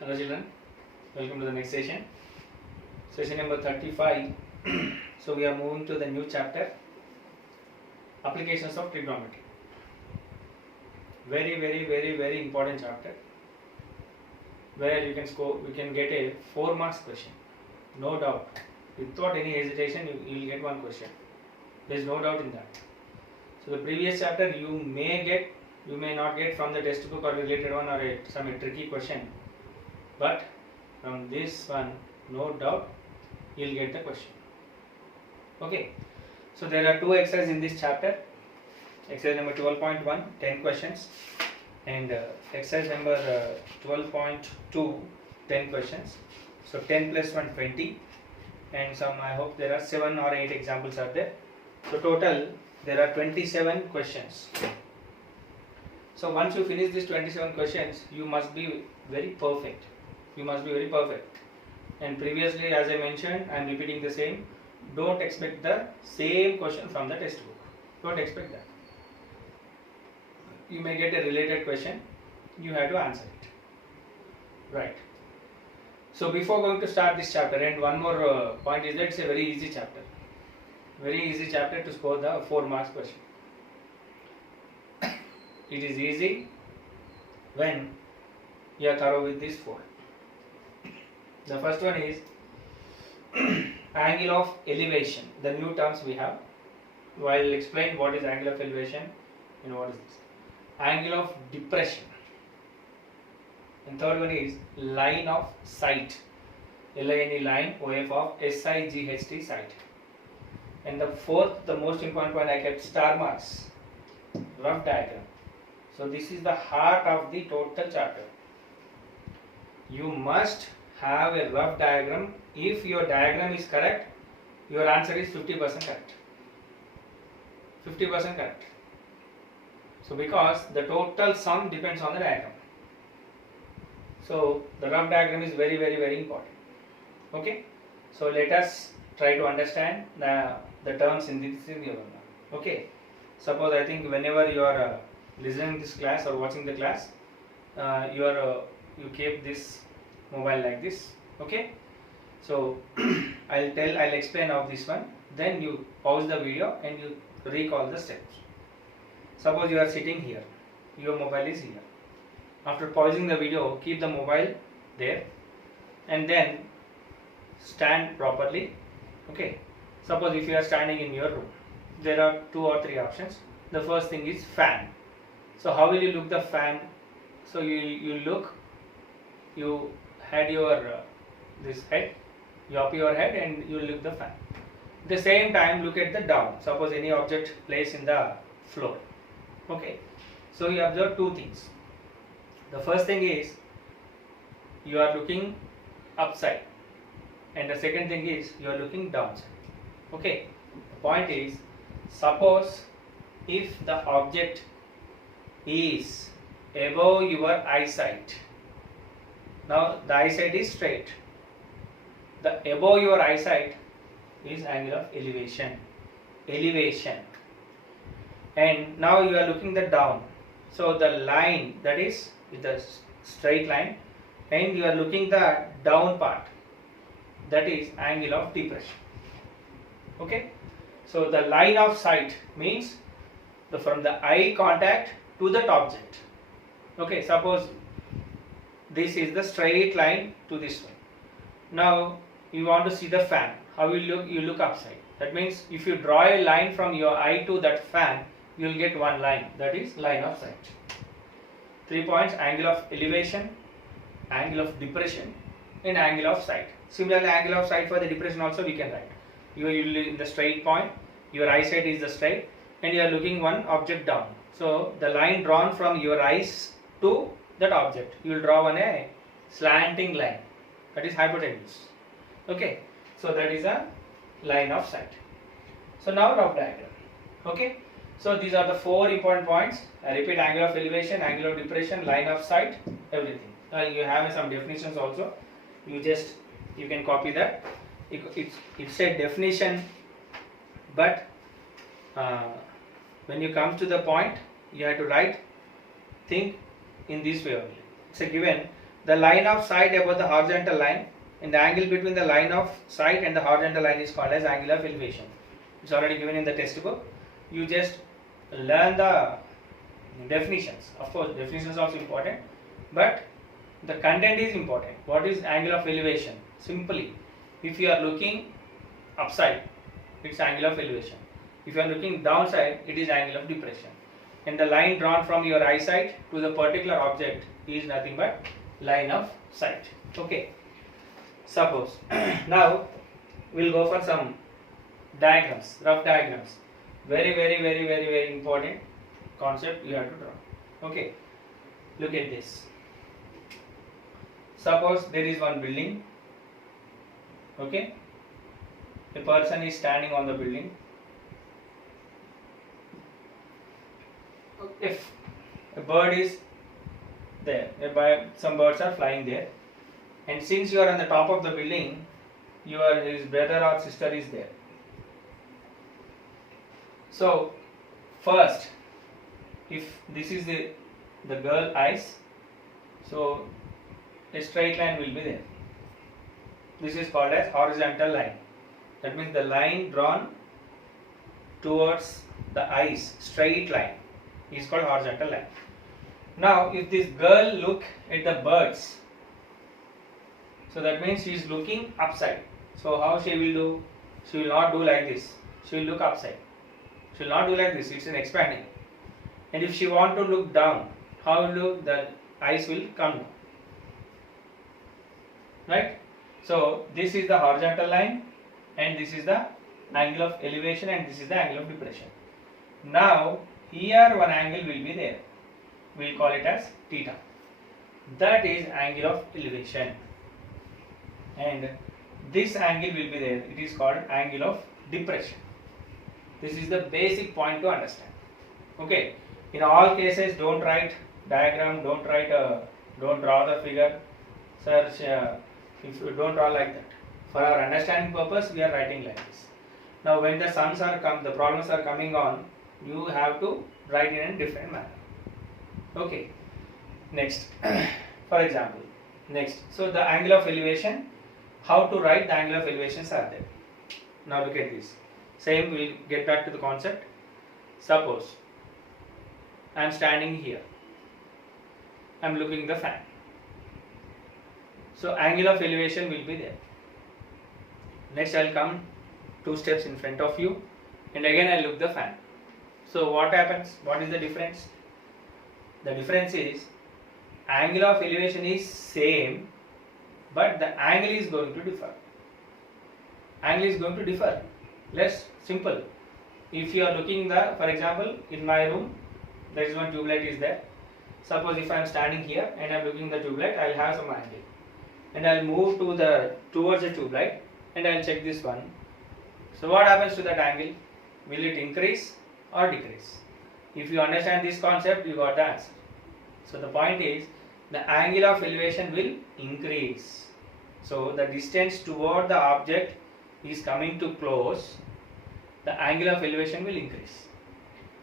Hello children, welcome to the next session. Session number 35. So we are moving to the new chapter, applications of trigonometry. Very important chapter, where you can get a 4 marks question, no doubt. Without any hesitation, you will get one question. There is no doubt in that. So the previous chapter you may not get from the textbook or related one or some tricky question, but from this one, no doubt, you will get the question. Okay. So there are two exercises in this chapter. Exercise number 12.1, 10 questions, and exercise number 12.2, 10 questions. So 10 plus 1, 20, and I hope there are 7 or 8 examples are there. So total there are 27 questions. So once you finish these 27 questions, you must be very perfect. And previously, as I mentioned, I am repeating the same. Don't expect the same question from the textbook. Don't expect that. You may get a related question. You have to answer it. Right. So before going to start this chapter, and one more point is that it's a very easy chapter. Very easy chapter to score the 4 marks question. It is easy when you are thorough with these 4. The first one is angle of elevation. The new terms we have. I'll explain what is angle of elevation and what is this. Angle of depression. And third one is line of sight. L-I-N-E line, OF of S-I-G-H-T sight. And the fourth, the most important point, I kept star marks. Rough diagram. So this is the heart of the total chapter. You must have a rough diagram. If your diagram is correct, your answer is 50% correct. 50% correct. So because the total sum depends on the diagram. So the rough diagram is very important. Okay. So let us try to understand the terms in this video. Okay. Suppose I think whenever you are listening this class or watching the class, you keep this mobile like this. Okay. So I'll explain of this one. Then you pause the video and you recall the steps. Suppose you are sitting here. Your mobile is here. After pausing the video, keep the mobile there and then stand properly. Okay. Suppose if you are standing in your room, there are 2 or 3 options. The first thing is fan. So how will you look the fan? So you had your this head, you up your head and you look the fan. At the same time, look at the down. Suppose any object placed in the floor. Okay. So you observe 2 things. The first thing is you are looking upside, and the second thing is you are looking downside. Okay. The point is, suppose if the object is above your eyesight. Now the eyesight is straight. The above your eyesight is angle of elevation. And now you are looking the down. So the line that is with the straight line, and you are looking the down part, that is angle of depression. Okay. So the line of sight means from the eye contact to that object. Okay. Suppose this is the straight line to this one. Now you want to see the fan. How will you look? You look upside. That means if you draw a line from your eye to that fan, you will get one line. That is line of sight. 3 points: angle of elevation, angle of depression, and angle of sight. Similarly, angle of sight for the depression also we can write. You are in the straight point. Your eyesight is the straight, and you are looking one object down. So the line drawn from your eyes to that object, you will draw a slanting line. That is hypotenuse. Okay. So that is a line of sight. So now rough diagram. Okay. So these are the 4 important points. I repeat: angle of elevation, angle of depression, line of sight, everything. You have some definitions also. You can copy that. It's a definition, but when you come to the point, you have to think in this way only. It's a given the line of sight above the horizontal line, and the angle between the line of sight and the horizontal line is called as angle of elevation. It's already given in the textbook. You just learn the definitions. Of course, definitions are also important, but the content is important. What is angle of elevation? Simply, if you are looking upside, it's angle of elevation. If you are looking downside, it is angle of depression. And the line drawn from your eyesight to the particular object is nothing but line of sight. Okay. Suppose now we'll go for some diagrams, rough diagrams. Very important concept you have to draw. Okay. Look at this. Suppose there is one building. Okay. A person is standing on the building. If a bird is there, some birds are flying there, and since you are on the top of the building, his brother or sister is there. So first, if this is the girl eyes, so a straight line will be there. This is called as horizontal line. That means the line drawn towards the eyes, straight line, is called horizontal line. Now if this girl look at the birds, so that means she is looking upside. So how she will do? She will not do like this. She will look upside. She will not do like this. It's an expanding. And if she want to look down, how will do? The eyes will come down. Right? So this is the horizontal line, and this is the angle of elevation, and this is the angle of depression. Now here one angle will be there. We'll call it as theta. That is angle of elevation. And this angle will be there. It is called angle of depression. This is the basic point to understand. Okay. In all cases, don't write diagram, don't draw the figure. Search, if you don't draw like that. For our understanding purpose, we are writing like this. Now, when the the problems are coming on, you have to write in a different manner. Okay. Next, for example, next. So the angle of elevation. How to write the angle of elevations are there. Now look at this. Same, we'll get back to the concept. Suppose I am standing here. I am looking the fan. So angle of elevation will be there. Next I will come 2 steps in front of you, and again I look the fan. So what happens? What is the difference? The difference is angle of elevation is same, but the angle is going to differ. Angle is going to differ. Less simple. If you are looking for example, in my room, there is one tube light is there. Suppose if I am standing here and I am looking the tube light, I will have some angle, and I will move towards the tube light, and I will check this one. So what happens to that angle? Will it increase or decrease? If you understand this concept, you got the answer. So the point is, the angle of elevation will increase. So the distance toward the object is coming to close, the angle of elevation will increase.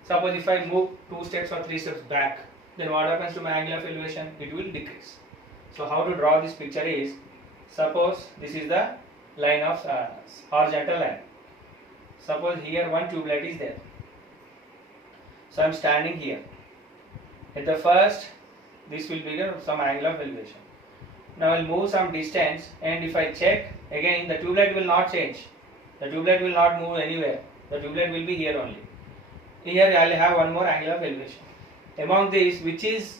Suppose if I move 2 steps or 3 steps back, then what happens to my angle of elevation? It will decrease. So how to draw this picture is, suppose this is the line of horizontal line. Suppose here one tube light is there. So I am standing here. At the first, this will be some angle of elevation. Now I will move some distance, and if I check, again the tube light will not change. The tube light will not move anywhere. The tube light will be here only. Here I will have one more angle of elevation. Among these, which is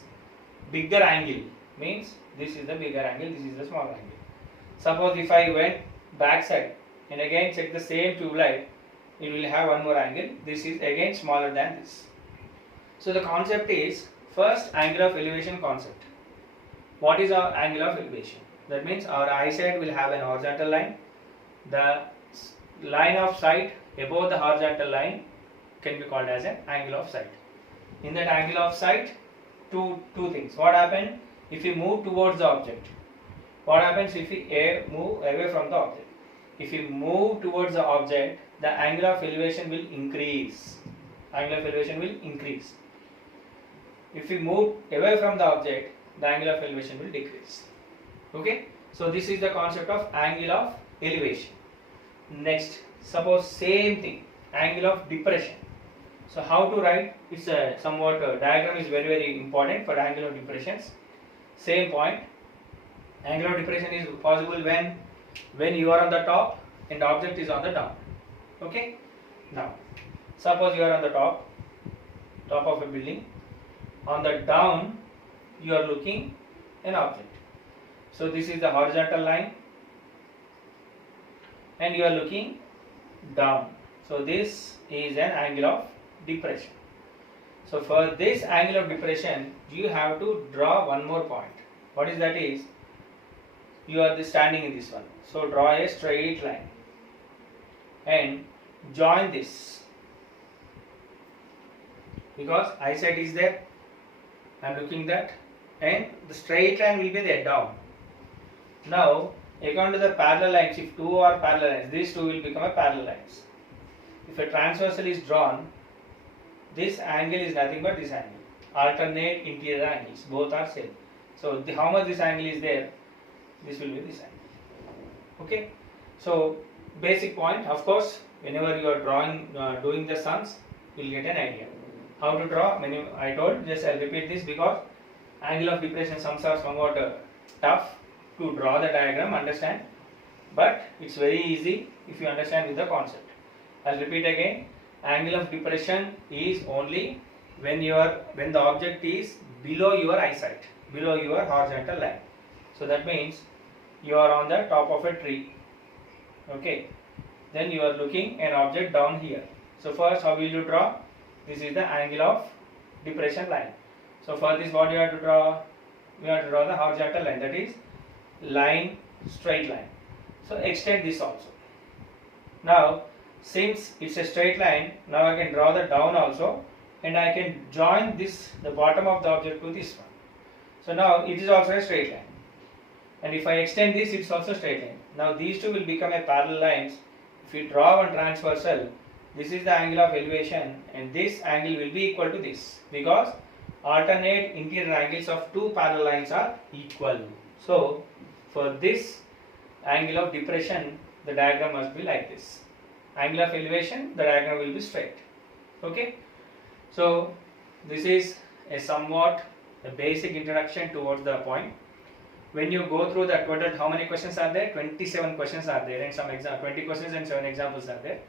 bigger angle? Means this is the bigger angle, this is the small angle. Suppose if I went back side and again check the same tube light, it will have one more angle. This is again smaller than this. So the concept is, first angle of elevation concept. What is our angle of elevation? That means our eyesight will have an horizontal line. The line of sight above the horizontal line can be called as an angle of sight. In that angle of sight, two things. What happens if we move towards the object? What happens if we move away from the object? If we move towards the object, the angle of elevation will increase. Angle of elevation will increase. If we move away from the object, the angle of elevation will decrease. Okay, so this is the concept of angle of elevation. Next, suppose same thing, angle of depression. So how to write? It's a somewhat diagram is very important for angle of depressions. Same point, angle of depression is possible when you are on the top and the object is on the down. Okay, now suppose you are on the top of a building. On the down you are looking an object. So this is the horizontal line and you are looking down. So this is an angle of depression. So for this angle of depression you have to draw one more point. What is that is? You are standing in this one. So draw a straight line and join this. Because eyesight is there, I am looking that, and the straight line will be there down. Now according to the parallel lines, if two are parallel lines, these two will become a parallel lines. If a transversal is drawn, this angle is nothing but this angle. Alternate interior angles, both are same. So how much this angle is there? This will be this angle. Okay. So basic point. Of course, whenever you are drawing, doing the sums, you will get an idea. How to draw? I told. Just I'll repeat this because angle of depression sums are somewhat tough to draw the diagram, understand, but it's very easy if you understand with the concept. I'll repeat again. Angle of depression is only when the object is below your eyesight, below your horizontal line. So that means you are on the top of a tree. Okay, then you are looking an object down here. So first, how will you draw? This is the angle of depression line. So for this, what you have to draw? You have to draw the horizontal line, that is line, straight line. So extend this also. Now since it's a straight line, now I can draw the down also and I can join this, the bottom of the object, to this one. So now it is also a straight line, and if I extend this, it's also straight line. Now these two will become a parallel lines. If you draw one transversal, this is the angle of elevation and this angle will be equal to this, because alternate interior angles of two parallel lines are equal. So for this angle of depression, the diagram must be like this. Angle of elevation, the diagram will be straight. Okay. So this is a somewhat a basic introduction towards the point. When you go through the total, how many questions are there? 27 questions are there, and some 20 questions and 7 examples are there.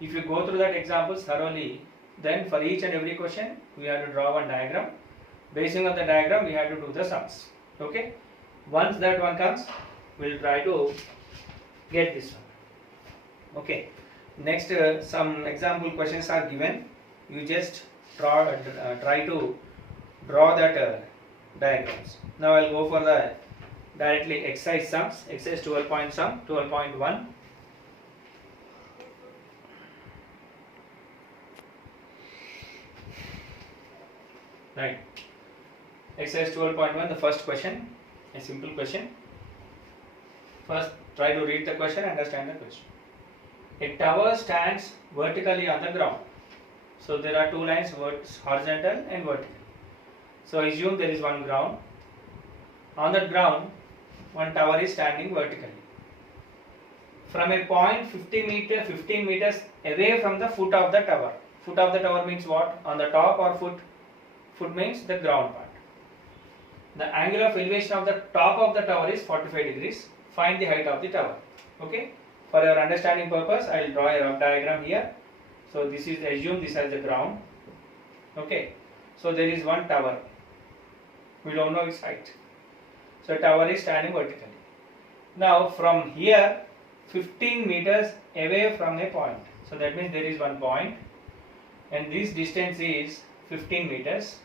If you go through that examples thoroughly, then for each and every question we have to draw one diagram. Basing on the diagram, we have to do the sums. Okay. Once that one comes, we'll try to get this one. Okay. Next, some example questions are given. You just try to draw that diagrams. Now I'll go for the directly exercise sums. Exercise 12.1. Right. Exercise 12.1, the first question, a simple question. First, try to read the question, understand the question. A tower stands vertically on the ground. So there are two lines, horizontal and vertical. So assume there is one ground. On that ground, one tower is standing vertically. From a point 15 meters away from the foot of the tower. Foot of the tower means what? On the top, or foot? Foot means the ground part. The angle of elevation of the top of the tower is 45 degrees. Find the height of the tower. Okay. For your understanding purpose, I will draw a rough diagram here. So this is, assume this as the ground. Okay. So there is one tower. We don't know its height. So tower is standing vertically. Now from here 15 meters away from a point. So that means there is one point and this distance is 15 meters.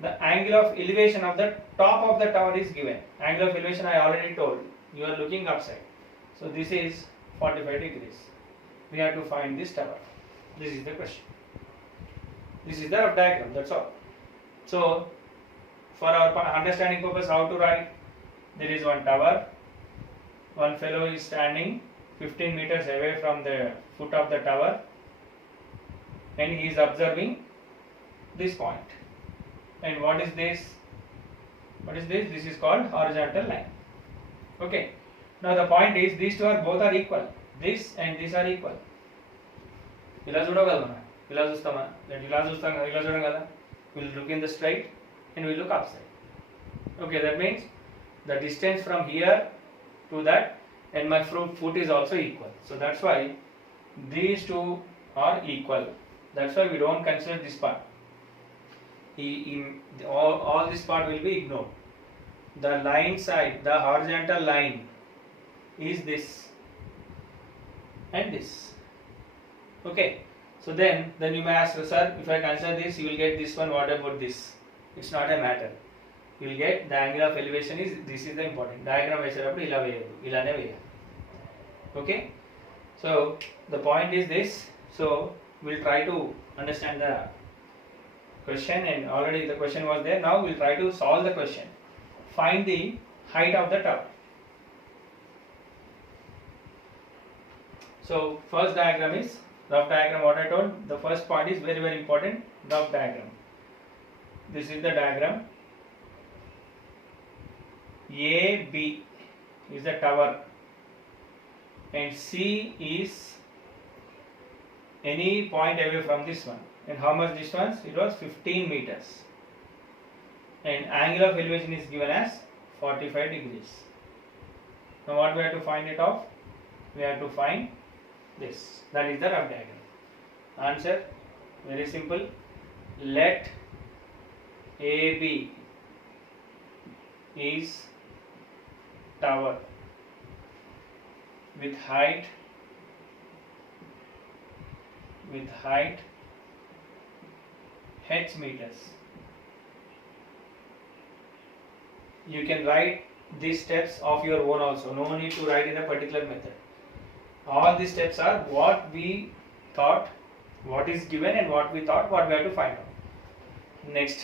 The angle of elevation of the top of the tower is given. Angle of elevation I already told. You are looking upside. So this is 45 degrees. We have to find this tower. This is the question. This is the rough diagram, that's all. So for our understanding purpose, how to write? There is one tower. One fellow is standing 15 meters away from the foot of the tower and he is observing this point. And what is this? What is this? This is called horizontal line. Okay. Now the point is these two are both are equal. This and this are equal. ఇలా చూడగలమా, ఇలా చూస్తామా, లేదా ఇలా చూస్తాం కదా, ఇలా చూడం కదా. We'll look in the straight and we'll look upside. Okay, that means the distance from here to that and my foot is also equal. So that's why these two are equal. That's why we don't consider this part. All this part will be ignored. The line side, the horizontal line is this and this. Okay, so then you may ask, sir, if I consider this, you will get this one. What about this? It's not a matter. You will get the angle of elevation is this is the important diagram. వేసేటప్పుడు ఇలా వేయదు, ఇలానే వేయాలి. Okay, so the point is this. So we'll try to understand the question, and already the question was there. Now we'll try to solve the question. Find the height of the tower. So first diagram is rough diagram. What I told, the first point is very very important, rough diagram. This is the diagram. AB is the tower and C is any point away from this one. And how much distance? It was 15 meters. And angle of elevation is given as 45 degrees. Now what we have to find it of? We have to find this. That is the rough diagram. Answer very simple. Let AB is tower with height h meters. You can write these steps of your own also. No need to write in a particular method. All these steps are what we thought, what is given, and what we thought, what we have to find out. Next,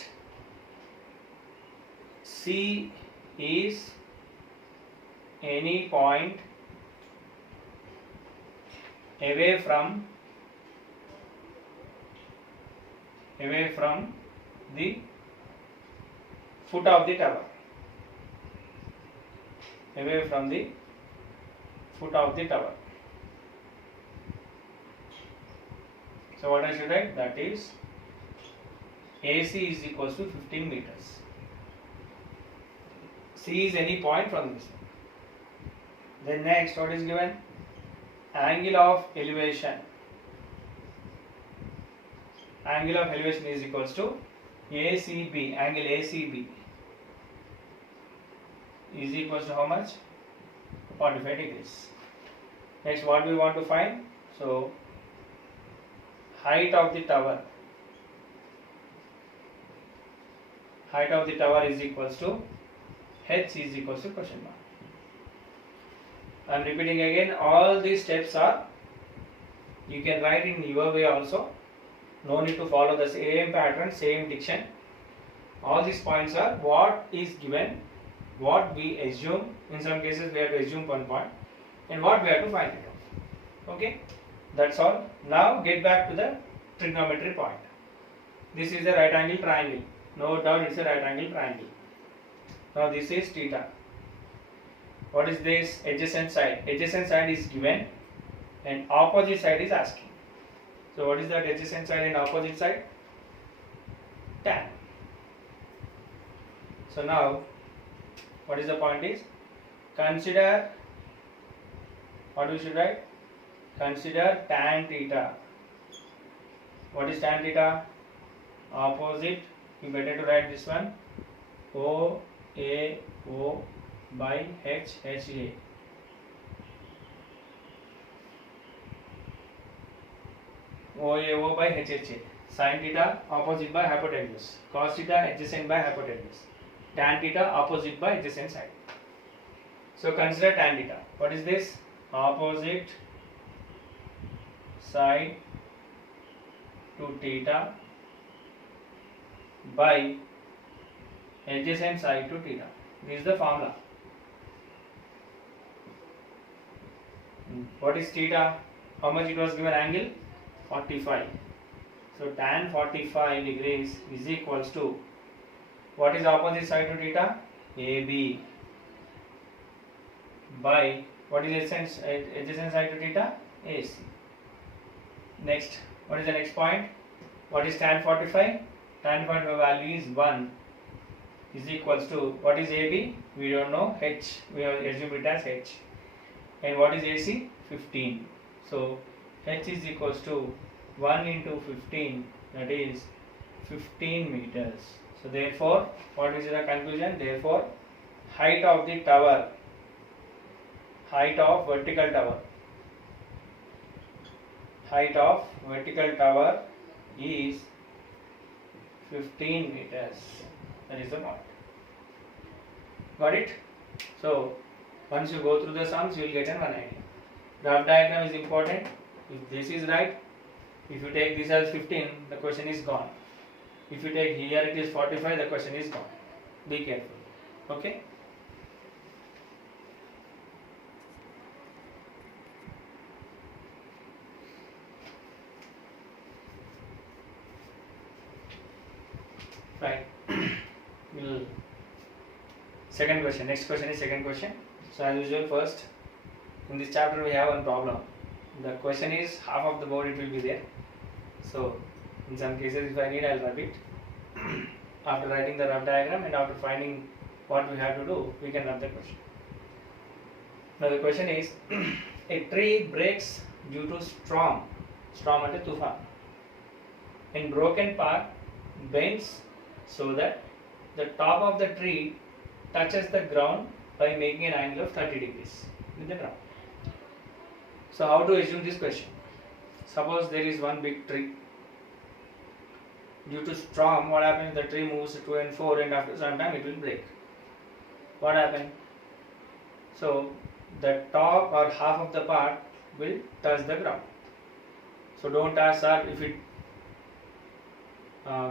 C is any point away from the foot of the tower. Away from the foot of the tower. So what I should write? That is AC is equals to 15 meters. C is any point from this. Then next, what is given? Angle of elevation. Angle of elevation is equals to ACB. Angle ACB is equals to how much? 45 degrees. Next, what we want to find? So height of the tower. Height of the tower is equals to h is equals to question mark. I am repeating again, all these steps are, you can write in your way also. No need to follow the same pattern, same diction. All these points are what is given, what we assume. In some cases we have to assume one point, and what we have to find it out. Okay, that's all. Now get back to the trigonometry point. This is a right angle triangle. No doubt it's a right angle triangle. Now this is theta. What is this? Adjacent side. Adjacent side is given and opposite side is asking. So what is that adjacent side and opposite side? Tan. So now what is the point is? Consider, what we should write? Consider tan theta. What is tan theta? Opposite. You better to write this one. OAO by HHA. OAO by HHA. Sin theta opposite by hypotenuse. Cos theta adjacent by hypotenuse. Tan theta opposite by adjacent side. So consider tan theta. What is this? Opposite side to theta by adjacent side to theta. This is the formula. What is theta? How much it was given angle? 45. So tan 45 degrees is equals to, what is opposite side to theta? AB by what is adjacent side to theta? AC. Next, what is the next point? What is tan 45? Tan 45 value is 1 is equals to, what is AB? We don't know, H. We have assumed it as H. And what is AC? 15. So H is equals to 1 into 15, that is 15 meters. So therefore, what is the conclusion? Therefore, height of the tower, height of vertical tower is 15 meters. That is the point. Got it? So once you go through the sums, you will get one idea. Rough diagram is important. If this is right, if you take this as 15, the question is gone. If you take here it is 45, the question is gone. Be careful. Okay? Right. Second question. Next question is second question. So as usual, first in this chapter we have one problem. The question is half of the board it will be there. So in some cases if I need, I will rub it. After writing the rough diagram and after finding what we have to do, we can rub the question. Now the question is a tree breaks due to storm ante tufan. In broken part bends so that the top of the tree touches the ground by making an angle of 30 degrees with the ground. So how to assume this question? Suppose there is one big tree. Due to storm, what happens? The tree moves to and fro, and after some time it will break. What happened? So the top or half of the part will touch the ground. So don't ask, sir, if it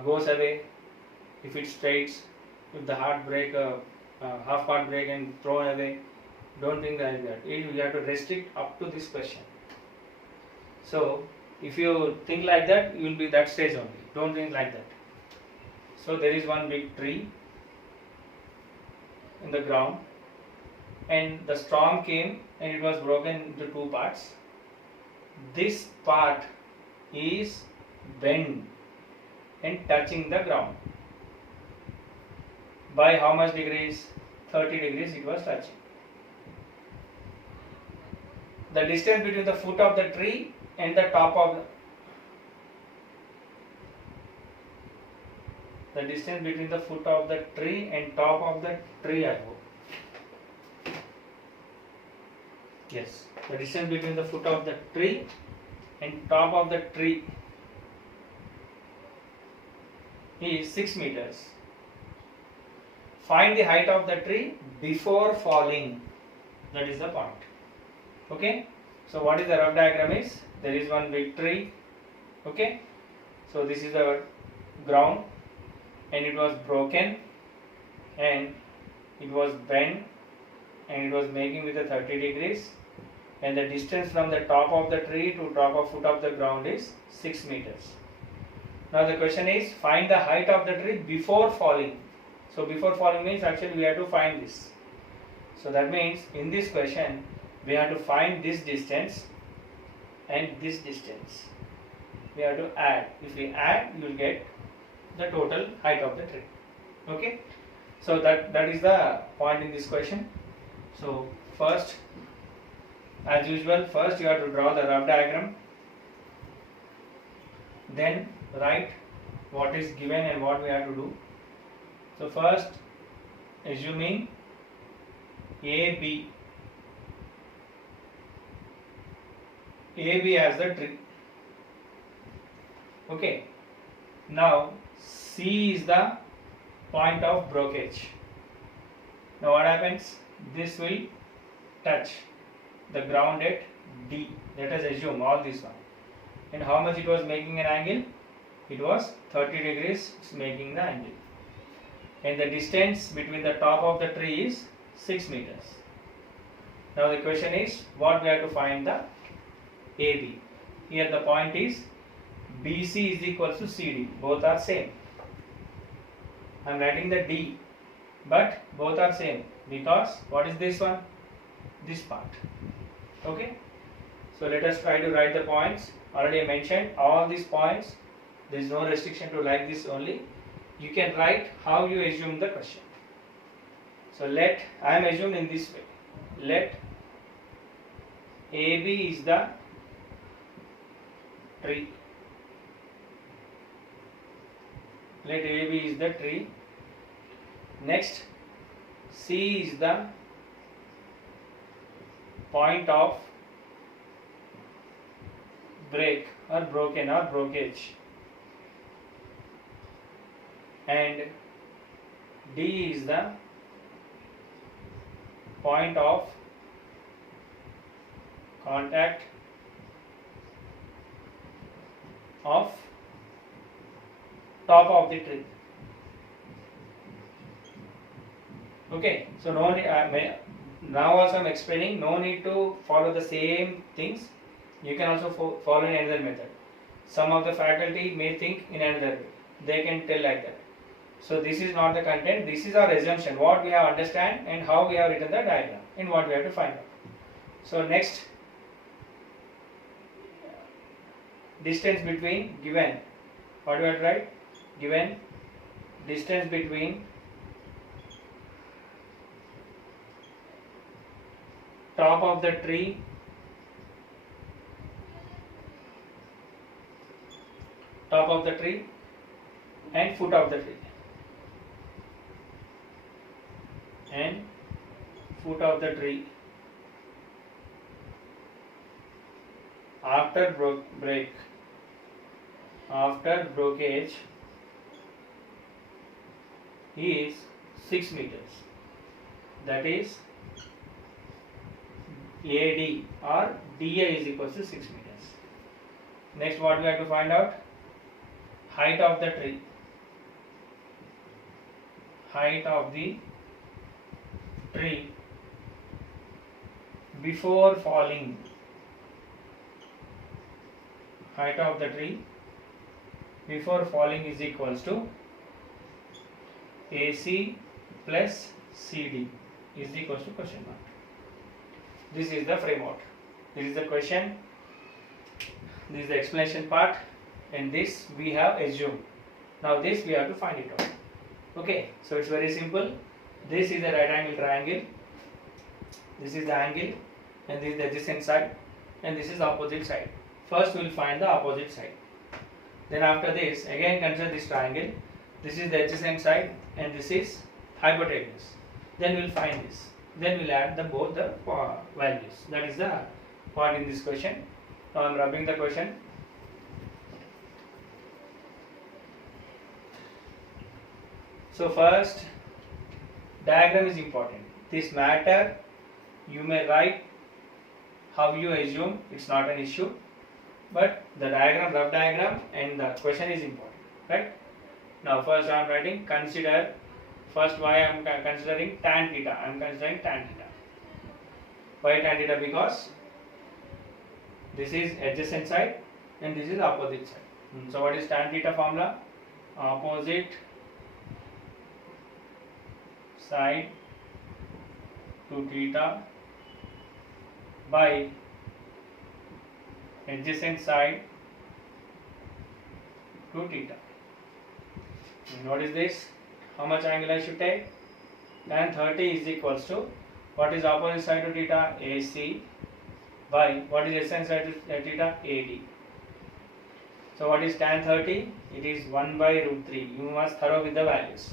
goes away, if it straights, if the half part break and thrown away. Don't think like that. You have to restrict up to this question. So if you think like that, you will be that stage only. Don't think like that. So there is one big tree in the ground, and the storm came and it was broken into two parts. This part is bent and touching the ground. By how much degrees? 30 degrees it was touching. The distance between the foot of the tree and the top of the distance between the foot of the tree and top of the tree, I hope. Yes, the distance between the foot of the tree and top of the tree is 6 meters. Find the height of the tree before falling. That is the point. Okay. So what is the rough diagram is? There is one big tree. Okay. So this is the ground, and it was broken, and it was bent, and it was making with a 30 degrees, and the distance from the top of the tree to top of foot of the ground is 6 meters. Now the question is, find the height of the tree before falling. So before falling means actually we have to find this. So that means in this question we have to find this distance and this distance. We have to add. If we add, you will get the total height of the tree. Okay. So that is the point in this question. So first, as usual, first you have to draw the rough diagram. Then write what is given and what we have to do. So first, assuming AB as the tree. Okay. Now C is the point of breakage. Now what happens? This will touch the ground at D. Let us assume all this one. And how much it was making an angle? It was 30 degrees making the angle. And the distance between the top of the tree is 6 meters. Now the question is, what we have to find the AB. Here the point is BC is equal to CD. Both are same. I am writing the D. but both are same because what is this one? This part. Okay. So let us try to write the points. Already I mentioned all these points. There is no restriction to like this only. You can write how you assume the question. So I am assumed in this way. Let AB is the tree. Let AB is the tree. Next, C is the point of break or broken or breakage, and D is the point of contact of top of the tree. Okay, so no need, now also I am explaining, no need to follow the same things. You can also follow in another method. Some of the faculty may think in another way. They can tell like that. So this is not the content, this is our assumption, what we have understand and how we have written the diagram and what we have to find out. So next, distance between given, what do you have to write? Given distance between top of the tree and foot of the tree after breakage is 6 meters. That is AD or DA is equals to 6 meters. Next, what we have to find out? Height of the tree. Height of the tree before falling. Height of the tree before falling is equals to AC plus CD is equals to question mark. This is the framework. This is the question. This is the explanation part, and this we have assumed. Now this we have to find it out. Okay, so it's very simple. This is the right angle triangle. This is the angle, and this is the adjacent side, and this is the opposite side. First we will find the opposite side. Then after this, again consider this triangle. This is the adjacent side, and this is hypotenuse. Then we will find this. Then we will add both the values. That is the point in this question. Now I am rubbing the question. So first, diagram is important. This matter you may write how you assume, it's not an issue, but the diagram, rough diagram and the question is important, right? Now first I am writing, consider, first why I am considering tan theta. I am considering tan theta. Why tan theta? Because this is adjacent side and this is opposite side. So what is tan theta formula? Opposite side to theta by adjacent side to theta. And what is this? How much angle I should take? Tan 30 is equals to, what is opposite side to theta? AC by, what is adjacent side to theta? AD. So what is tan 30? It is 1 by root 3. You must thorough with the values.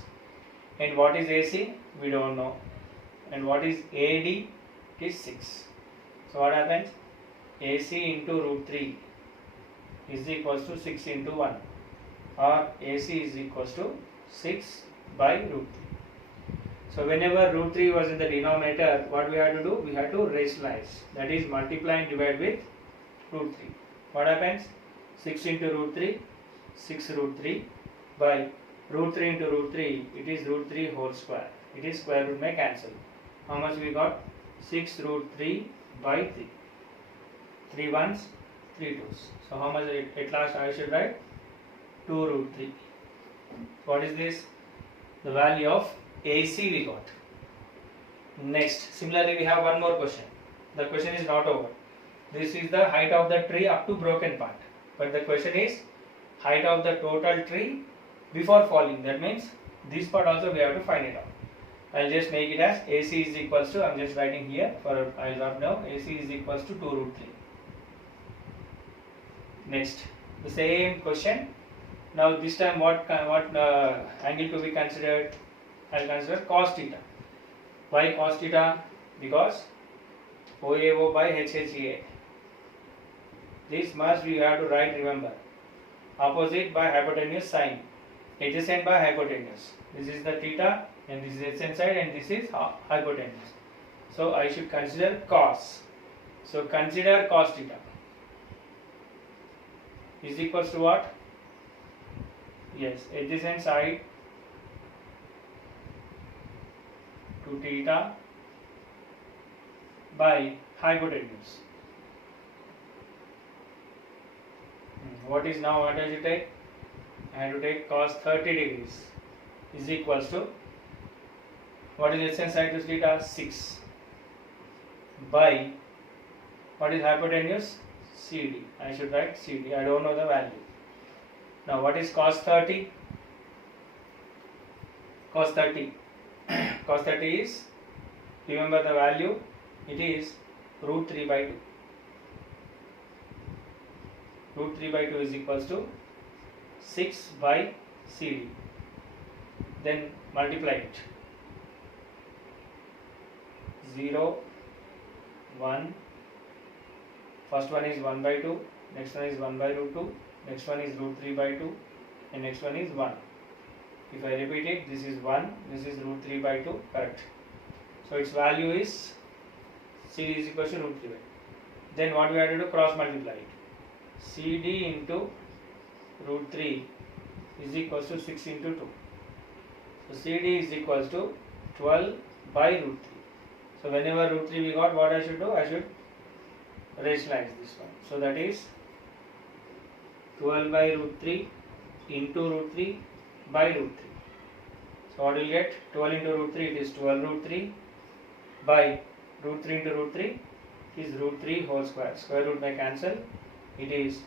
And what is AC? We don't know. And what is AD? It is 6. So what happens? AC into root 3 is equals to 6 into 1, or AC is equals to 6 by root 3. So whenever root 3 was in the denominator, what we had to do? We had to rationalize. That is multiply and divide with root 3. What happens? 6 into root 3, 6 root 3 by root 3 into root 3, it is root 3 whole square. It is square root may cancel. How much we got? 6 root 3 by 3. 3 ones, 3 twos. So how much at last I should write? 2 root 3. What is this? The value of AC we got. Next, similarly we have one more question. The question is not over. This is the height of the tree up to broken part. But the question is height of the total tree before falling. That means this part also we have to find it out. I'll just make it as AC is equals to, I'm just writing here for I'll not know, AC is equals to 2 root 3. Next, the same question. Now this time what angle to be considered? I'll consider cos theta. Why cos theta? Because OAO by HHA. This must we have to write, remember. Opposite by hypotenuse sine. Adjacent by hypotenuse. This is the theta and this is adjacent side and this is hypotenuse. So I should consider cos. So consider cos theta is equals to what? Yes, adjacent side to theta by hypotenuse. What is now, what does it take? I have to take cos 30 degrees is equals to, what is adjacent side to theta? 6 by, what is hypotenuse? CD. I should write CD. I don't know the value. Now what is cos 30? Cos 30. Cos 30 is, remember the value, it is root 3 by 2. Root 3 by 2 is equals to 6 by CD. Then multiply it. 0, 1. First one is 1 by 2. Next one is 1 by root 2. Next one is root 3 by 2. And next one is 1. If I repeat it, this is 1. This is root 3 by 2. Correct. So its value is CD is equals to root 3 by 2. Then what we have to do? Cross multiply it. CD into root 3 is equals to 6 into 2. So CD is equals to 12 by root 3. So whenever root 3 we got, what I should do? I should rationalize this one. So that is 12 by root 3 into root 3 by root 3. So what will get? 12 into root 3, it is 12 root 3 by root 3 into root 3 is root 3 whole square. Square root may cancel. It is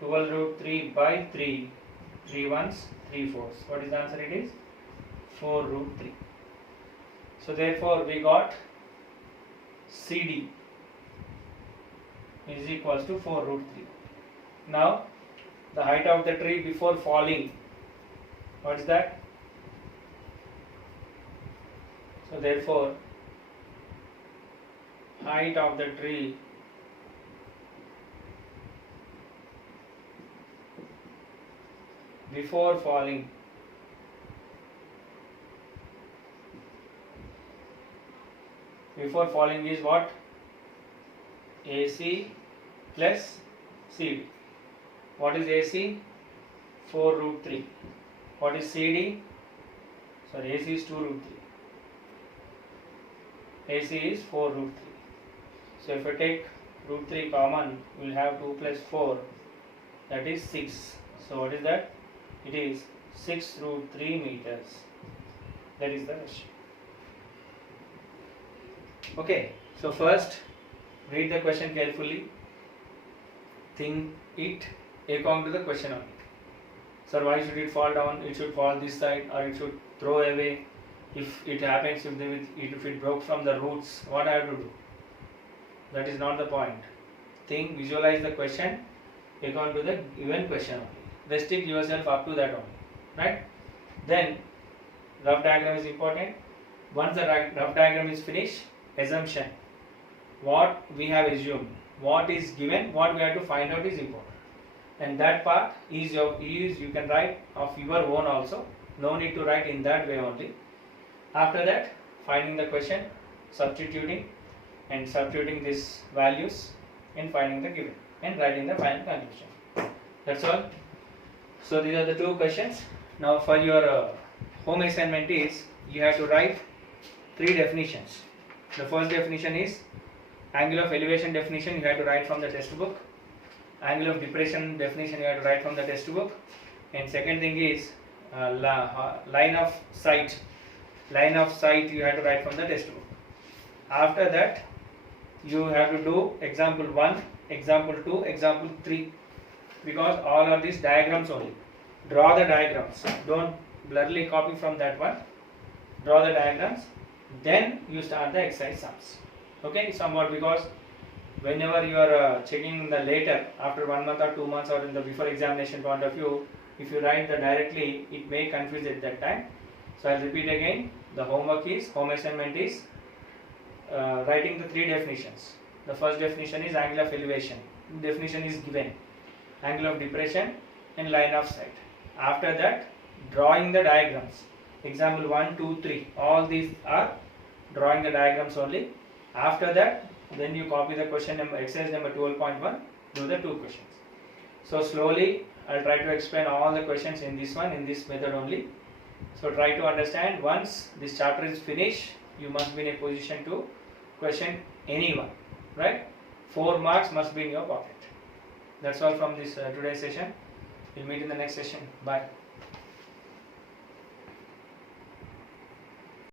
12 root 3 by 3, 3 ones, 3 fours. What is the answer? It is 4 root 3. So therefore we got CD is equals to 4 root 3. Now the height of the tree before falling, what is that? So therefore height of the tree before falling is what? AC plus CD. What is AC? 4 root 3. What is CD? Sorry, AC is 2 root 3. AC is 4 root 3. So if I take root 3 common, we will have 2 plus 4, that is 6. So what is that? It is 6 root 3 meters. That is the ratio. Okay, so first read the question carefully, think it according to the question only. Sir, why should it fall down? It should fall this side or it should throw away. If it happens, if it broke from the roots, what I have to do? That is not the point. Think, visualize the question according to the given question only. Restrict yourself up to that only. Right? Then rough diagram is important. Once the rough diagram is finished, assumption. What we have assumed, what is given, what we have to find out is important. And that part is you can write of your own also. No need to write in that way only. After that, finding the question, substituting these values and finding the given and writing the final conclusion. That's all. So these are the two questions. Now for your home assignment is you have to write 3 definitions. The first definition is angle of elevation definition, you have to write from the textbook. Angle of depression definition, you have to write from the textbook. And second thing is line of sight. line of sight you have to write from the textbook. After that you have to do example 1, example 2, example 3, because all are these diagrams only. Draw the diagrams, don't blurrily copy from that one. Draw the diagrams, then you start the exercise sums. Okay, somewhat, because whenever you are checking the later after 1 month or 2 months or in the before examination point of view, if you write the directly, it may confuse at that time. So I'll repeat again. The home assignment is writing the 3 definitions. The first definition is angle of elevation. Definition is given. Angle of depression and line of sight. After that, drawing the diagrams. Example 1, 2, 3. All these are drawing the diagrams only. After that, then you copy the question number, exercise number 12.1, do the 2 questions. So slowly, I'll try to explain all the questions in this one, in this method only. So try to understand. Once this chapter is finished, you must be in a position to question anyone, right? 4 marks must be in your pocket. That's all from this today's session. We'll meet in the next session. Bye.